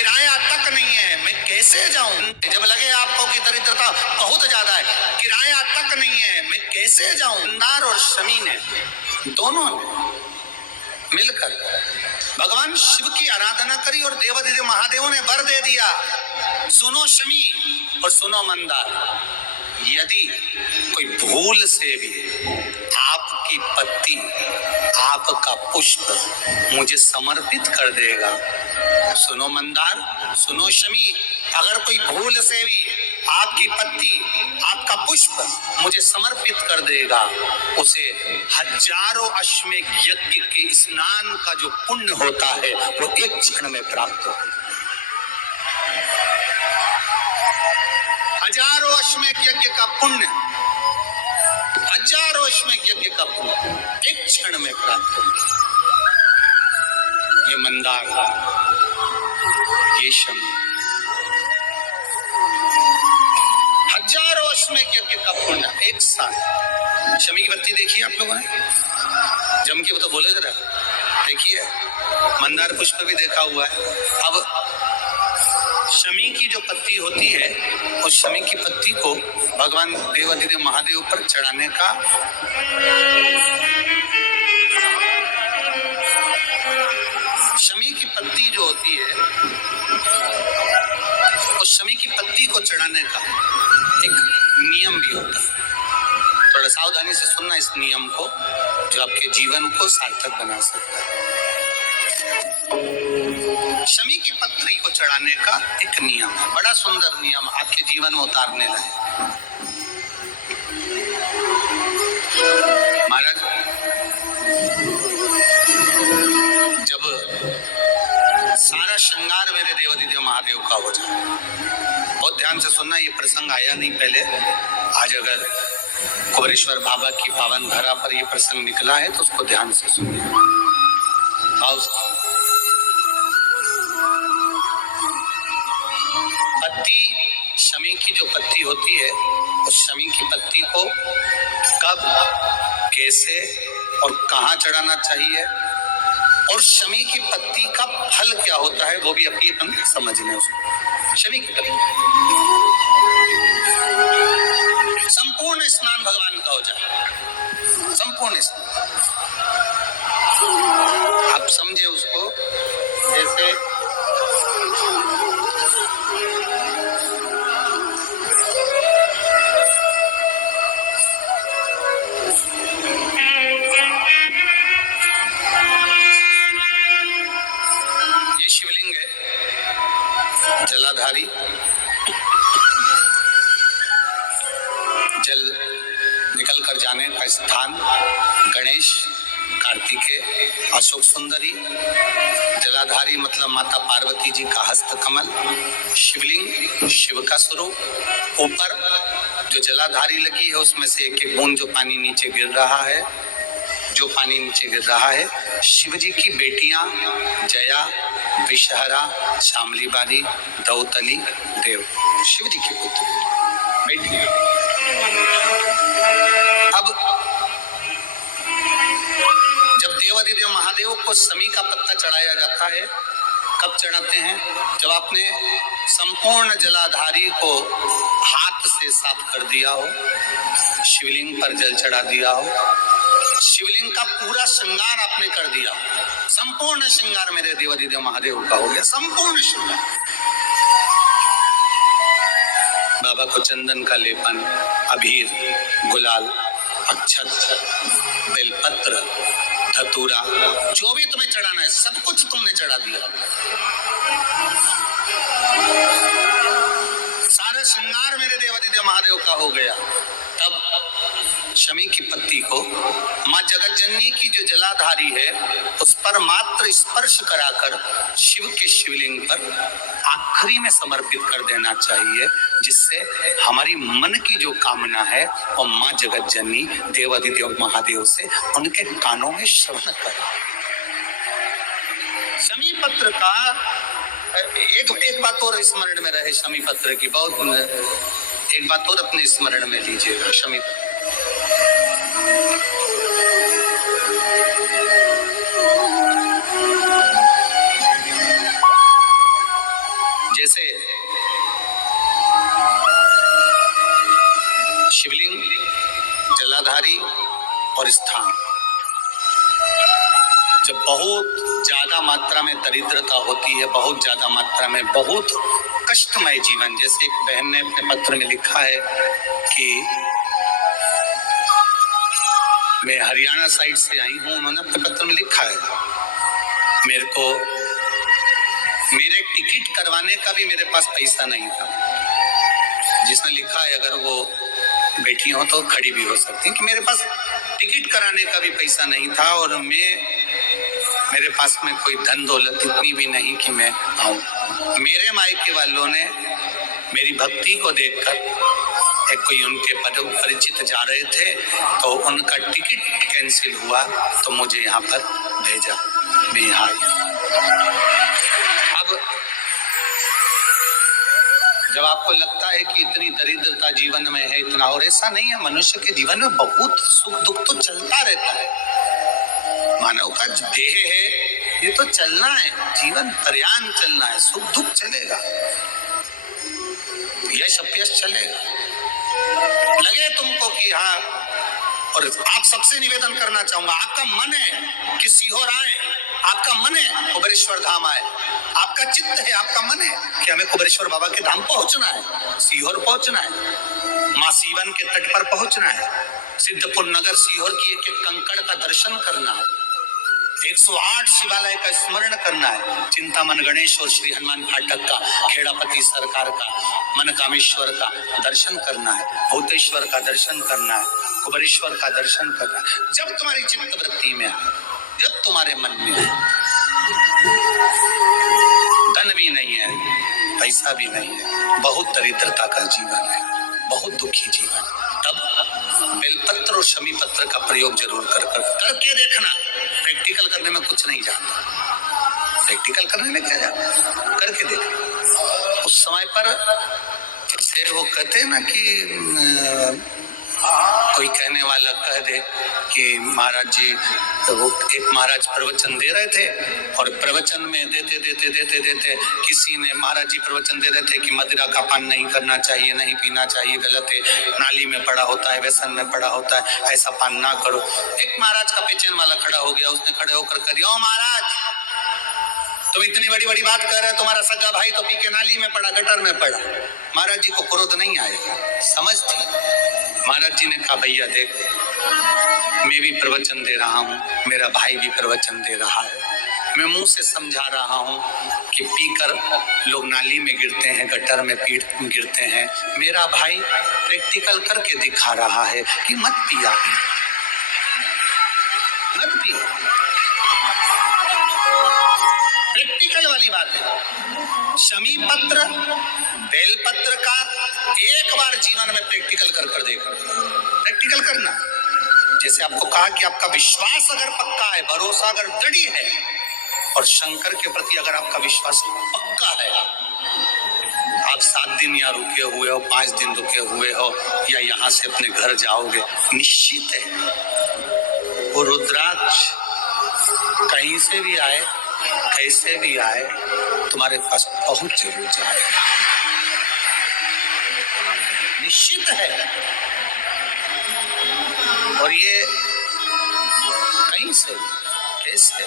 किराया तक नहीं है, मैं कैसे जाऊं? जब लगे आपको कि दरिद्रता बहुत ज्यादा है, किराया तक नहीं है, मैं कैसे जाऊं? नार और शमी ने, दोनों ने मिलकर भगवान शिव की आराधना करी और देवादिदेव महादेव ने वर दे दिया। सुनो शमी और सुनो मंदार, यदि कोई भूल से भी आपकी पत्ती, आपका पुष्प मुझे समर्पित कर देगा, सुनो मंदार, सुनो शमी, अगर कोई भूल से भी आपकी पत्ती, आपका पुष्प मुझे समर्पित कर देगा, उसे हजारों अश्वमेध यज्ञ के स्नान का जो पुण्य होता है वो एक क्षण में प्राप्त होगा। हजारों अश्वमेध यज्ञ का पुण्य, हजारों अश्वमेध यज्ञ का पुण्य एक क्षण में प्राप्त होगा। ये मंदार, ये शमी, हजारों अश्वमेध यज्ञ का पुण्य एक साथ। शमी की पत्ती देखिए आप लोगों ने, जम के वो तो बोले जरा, देखिए मंदार पुष्प भी देखा हुआ है। अब शमी की जो पत्ती होती है, उस शमी की पत्ती को भगवान देवादिदेव महादेव पर चढ़ाने का शमी की पत्ती जो होती है, उस शमी की पत्ती को चढ़ाने का एक नियम भी होता है। थोड़ा सावधानी से सुनना इस नियम को, जो आपके जीवन को सार्थक बना सकता है। शमी की पत्री को चढ़ाने का एक नियम है, बड़ा सुंदर नियम, आपके जीवन में उतारने लायक। महाराज, जब सारा श्रृंगार मेरे देवादिदेव महादेव का हो जाए, बहुत ध्यान से सुनना, ये प्रसंग आया नहीं पहले, आज अगर कुबेरेश्वर बाबा की पावन धरा पर ये प्रसंग निकला है तो उसको ध्यान से सुनिए। पत्ती, शमी की जो पत्ती होती है, उस शमी की पत्ती को कब, कैसे और कहाँ चढ़ाना चाहिए, और शमी की पत्ती का फल क्या होता है वो भी अभी अपन समझ लें। उसको शमी की पत्ती, संपूर्ण स्नान भगवान का हो जाए, संपूर्ण स्नान। आप समझे उसको, जैसे ये शिवलिंग है, जलाधारी, जल निकल कर जाने का स्थान, गणेश, कार्तिकेय, अशोक सुंदरी, जलाधारी मतलब माता पार्वती जी का हस्त कमल, शिवलिंग शिव का स्वरूप, ऊपर जो जलाधारी लगी है उसमें से एक एक बूंद जो पानी नीचे गिर रहा है, जो पानी नीचे गिर रहा है, शिव जी की बेटियां जया, विषहरा, शामली बारी, दौतली, देव, शिव जी की पुत्री बेटियां। अब जब देवादिदेव महादेव को शमी का पत्ता चढ़ाया जाता है, कब चढ़ाते हैं? जब आपने संपूर्ण जलाधारी को हाथ से साफ कर दिया हो, शिवलिंग पर जल चढ़ा दिया हो, शिवलिंग का पूरा श्रृंगार आपने कर दिया, संपूर्ण श्रृंगार मेरे देवादिदेव महादेव का हो गया, संपूर्ण श्रृंगार। बाबा को चंदन का लेपन, अबीर, गुलाल, अक्षत, बेलपत्र, धतूरा, जो भी तुम्हें चढ़ाना है सब कुछ तुमने चढ़ा दिया, सारा श्रृंगार मेरे देवादिदेव महादेव का हो गया। तब शमी की पत्ती को माँ जगतजननी की जो जलाधारी है उस पर मात्र स्पर्श कराकर शिव के शिवलिंग पर आखिरी में समर्पित कर देना चाहिए, जिससे हमारी मन की जो कामना है वो माँ जगतजननी देवादिदेव महादेव से उनके कानों में श्रवण करे। शमी पत्र का एक बात और स्मरण में रहे, शमी पत्र की बहुत एक बात और अपने स्मरण में लीजिएगा। शमी पत्र जैसे शिवलिंग, जलाधारी और स्थान, जब बहुत ज्यादा मात्रा में दरिद्रता होती है, बहुत ज्यादा मात्रा में बहुत कष्टमय जीवन, जैसे एक बहन ने अपने पत्र में लिखा है कि मैं हरियाणा साइड से आई हूं, उन्होंने अपने पत्र में लिखा है मेरे को मेरे टिकट करवाने का भी मेरे पास पैसा नहीं था। जिसने लिखा है अगर वो बैठी हो तो खड़ी भी हो सकती है कि मेरे पास टिकट कराने का भी पैसा नहीं था और मेरे पास में कोई धन दौलत इतनी भी नहीं कि मैं आऊं। मेरे मायके वालों ने मेरी भक्ति को देखकर एक कोई उनके परिचित जा रहे थे तो उनका टिकट कैंसिल हुआ तो मुझे यहाँ पर भेजा, मैं यहाँ आई। अब जब आपको लगता है कि इतनी दरिद्रता जीवन में है इतना, और ऐसा नहीं है, मनुष्य के जीवन में बहुत सुख दुख तो चलता रहता है। मानव का देह है, ये तो चलना है, जीवन पर्यान चलना है, सुख दुख चलेगा, यश अपयश चलेगा। लगे तुमको कि हाँ, और आप सबसे निवेदन करना चाहूंगा, आपका मन है कि सीहोर आए, आपका मन है कुबेरेश्वर धाम आए, आपका चित्त है, आपका मन है कि हमें कुबेरेश्वर बाबा के धाम पहुंचना है, सीहोर पहुंचना है, माँ सीवन के तट पर पहुंचना है, सिद्धपुर नगर सीहोर की एक एक कंकड़ का दर्शन करना है, 108 शिवालय का स्मरण करना है, चिंतामन गणेश और श्री हनुमान फाटक का, खेड़ापति सरकार का, मनकामेश्वर का दर्शन करना है, भूतेश्वर का दर्शन करना है, कुबेरेश्वर का दर्शन करना है। जब तुम्हारी चित्त वृत्ति में आए, जब तुम्हारे मन में आए, धन भी नहीं है, पैसा भी नहीं है, बहुत दरिद्रता का जीवन है, बहुत दुखी जीवन, तब बेलपत्र और शमी पत्र का प्रयोग जरूर करके देखना। प्रैक्टिकल करने में कुछ नहीं जाता, प्रैक्टिकल करने में क्या जाता, करके देखना। उस समय पर जैसे वो कहते हैं ना कि कोई कहने वाला कह दे कि महाराज जी, वो एक महाराज प्रवचन दे रहे थे और प्रवचन में देते किसी ने, महाराज जी प्रवचन दे रहे थे कि मदिरा का पान नहीं करना चाहिए, नहीं पीना चाहिए, गलत है, नाली में पड़ा होता है, व्यसन में पड़ा होता है, ऐसा पान ना करो। एक महाराज का पेचन वाला खड़ा हो गया, उसने खड़े होकर कह दिया, ओ महाराज तुम इतनी बड़ी बड़ी बात कर रहे हो, तुम्हारा सगा भाई तो पी के नाली में पड़ा, गटर में पड़ा। महाराज जी को क्रोध नहीं आया, समझ थी। महाराज जी ने कहा भैया देख, मैं भी प्रवचन दे रहा हूँ, मेरा भाई भी प्रवचन दे रहा है, मैं मुंह से समझा रहा हूँ कि पीकर लोग नाली में गिरते हैं, गटर में गिरते हैं, मेरा भाई प्रैक्टिकल करके दिखा रहा है कि मत पिया, मत पिया। प्रैक्टिकल वाली बात है। शमी पत्र, बेलपत्र का एक बार जीवन में प्रैक्टिकल कर देखो, प्रैक्टिकल करना। जैसे आपको कहा कि आपका विश्वास अगर पक्का है, भरोसा अगर दृढ़ है, और शंकर के प्रति अगर आपका विश्वास पक्का है, आप 7 दिन या रुके हुए हो, 5 दिन रुके हुए हो, या यहाँ से अपने घर जाओगे, निश्चित है वो रुद्राक्ष कहीं से भी आए, कैसे भी आए, तुम्हारे पास पहुंच जरूर जाएगा, निश्चित है। और ये कहीं से, कैसे,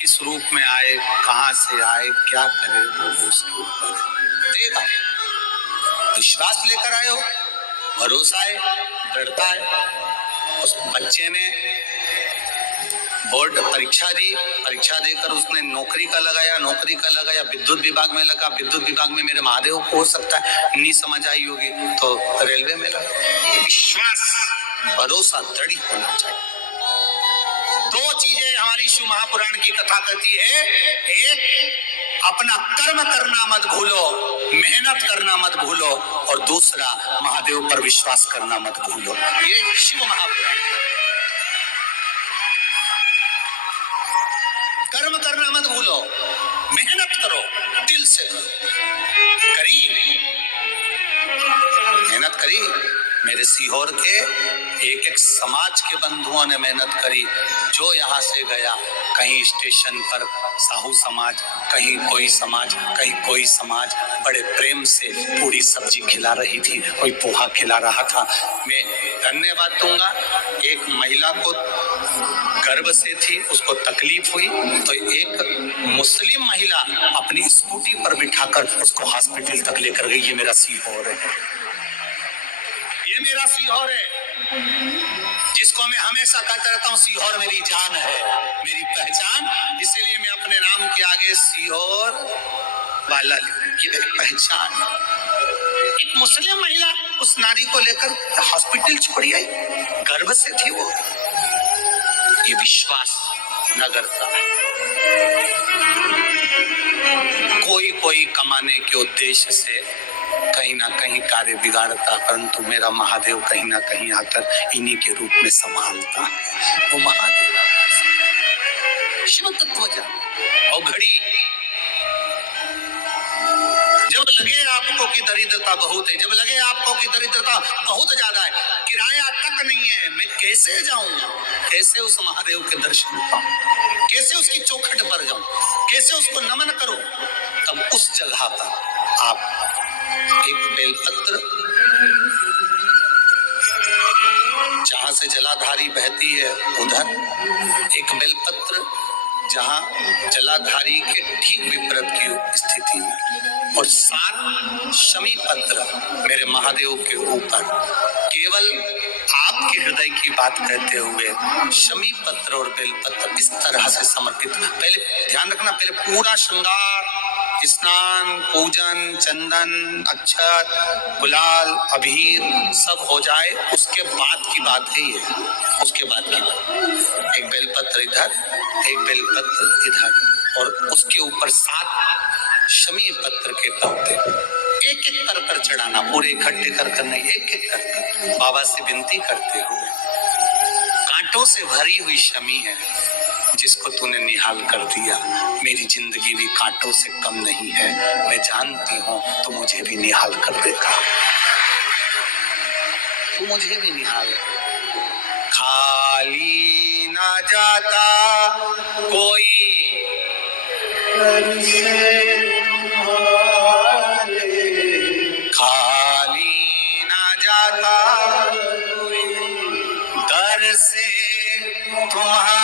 किस रूप में आए, कहां से आए, क्या करे, वो उसके ऊपर देगा। विश्वास लेकर आए हो, भरोसा है, दृढ़ता है। उस बच्चे ने बोर्ड परीक्षा दी, परीक्षा देकर उसने नौकरी का लगाया, विद्युत विभाग में लगा, विद्युत विभाग में मेरे महादेव को हो सकता है नहीं समझ आई होगी तो रेलवे में लगा। विश्वास, भरोसा दृढ़ होना चाहिए। 2 चीजें हमारी शिव महापुराण की कथा कहती है, एक अपना कर्म करना मत भूलो, मेहनत करना मत भूलो, और दूसरा महादेव पर विश्वास करना मत भूलो। ये शिव महापुराण। कर्म करना मत भूलो, मेहनत करो, दिल से करो, करी मेहनत करी, मेरे सीहोर के एक एक समाज के बंधुओं ने मेहनत करी। जो यहाँ से गया, कहीं स्टेशन पर साहू समाज, कहीं कोई समाज, कहीं कोई समाज बड़े प्रेम से पूरी सब्जी खिला रही थी, कोई पोहा खिला रहा था। मैं धन्यवाद दूंगा। एक महिला को गर्भ से थी, उसको तकलीफ हुई तो एक मुस्लिम महिला अपनी स्कूटी पर बिठाकर उसको हॉस्पिटल तक लेकर गई। ये मेरा सीहोर है, ये मेरा सीहोर है, जिसको मैं हमेशा कहता रहता हूँ सीहोर मेरी जान है, मेरी पहचान। इसलिए मैं अपने नाम के आगे सीहोर वाला, ये मेरी पहचान है। एक मुस्लिम महिला उस नारी को लेकर हॉस्पिटल छोड़ी आई, गर्भ से थी वो। ये विश्वास नगर का कोई कमाने के उद्देश्य से कहीं ना कहीं कार्य बिगाड़ता, परंतु मेरा महादेव कहीं ना कहीं आकर इन्हीं के रूप में संभालता। वो महादेव शिव तत्व जान। और घड़ी जब लगे आपको कि दरिद्रता बहुत है, जब लगे आपको कि दरिद्रता बहुत ज्यादा है, किराया तक नहीं है, मैं कैसे जाऊं, कैसे उस महादेव के दर्शन पाऊं, कैसे उसकी चौखट पर जाऊं, कैसे उसको नमन करूं, तब उस जगह पर आप एक बेलपत्र, जहां से जलाधारी बहती है उधर एक बेलपत्र, जहां जलाधारी के ठीक विपरीत की स्थिति में, और 7 शमी पत्र मेरे महादेव के ऊपर, केवल आपके हृदय की बात कहते हुए शमी पत्र और बेलपत्र इस तरह से समर्पित। पहले ध्यान रखना, पहले पूरा श्रृंगार, स्नान, पूजन, चंदन, अक्षत, गुलाल, अबीर सब हो जाए, उसके बाद की बात है ये, उसके बाद की बात। एक बेलपत्र इधर, एक बेलपत्र इधर, और उसके ऊपर 7 शमी पत्र के पत्ते एक एक कर चढ़ाना, पूरे इकट्ठे कर नहीं, एक एक कर बाबा से विनती करते हुए। कांटों से भरी हुई शमी है जिसको तूने निहाल कर दिया, मेरी जिंदगी भी कांटों से कम नहीं है, मैं जानती हूँ तू मुझे भी निहाल कर देगा, तू मुझे भी निहाल। खाली ना जाता कोई खाली ना जाता दर से तुम्हारे,